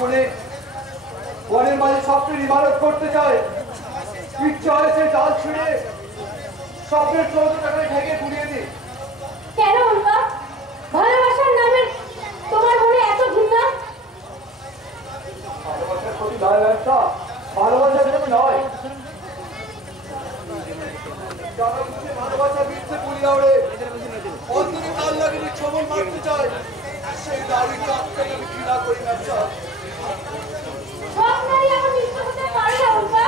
বনে বনের মাঝে স্বপ্নের ইমারত করতে চায়। ইচ্ছা হয়েছে জাল ছিঁড়ে স্বপ্নের চৌধটাকে ঢেকে পুড়িয়ে দিই। কেন উল্কা? ভালোবাসার নামে তোমার মনে এত ঘৃণা? ভালোবাসার প্রতি নয় ব্যবসা, ভালোবাসার জন্য নয়। ভালোবাসা মিথ্যে পুড়িয়া ওড়ে অন্তরে কাল লাগেনি ছবল মারতে চায়। সেই দাড়িকে আত্মাকে আমি ঘৃণা করি ব্যবসা। সব নারী এমন মিথ্যা হতে পারে না উল্কা।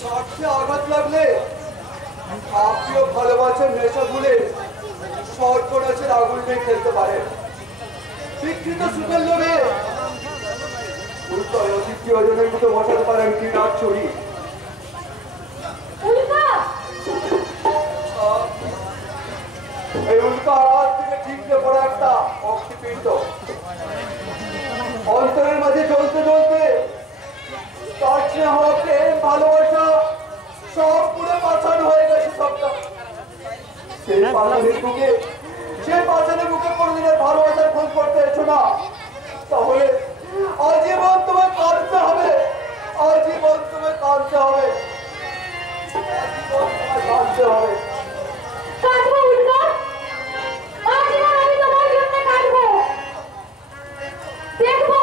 স্বার্থে আঘাত লাগলে আপনিও ভালোবাসার নেশা ভুলে সর্বনাশের আগুন নিয়ে খেলতে পারেন। বিকৃত সুখের লোভে উল্টো দ্বিতীয় জনের মতো বসাতে পারেন কিনার ছড়ি। এই উল্কা আওয়াজ থেকে ঠিকরে পড়া একটা অগ্নিপিণ্ড অন্তরের মাঝে জ্বলতে জ্বলতে তার স্নেহ প্রেম ভালোবাসা সব পুরো পাছানো হয়ে গেছে সবটা। সেই পাছানের বুকে কোনদিনের ভালোবাসার খোঁজ করতে এসো না, তাহলে আজীবন তোমায় কাঁদতে হবে, আজীবন তোমায় কাঁদতে হবে, আজীবন তোমায় কাঁদতে হবে। কাঁদবো উল্কা, আজীবন আমি তোমার জন্য কাঁদবো। দেখবো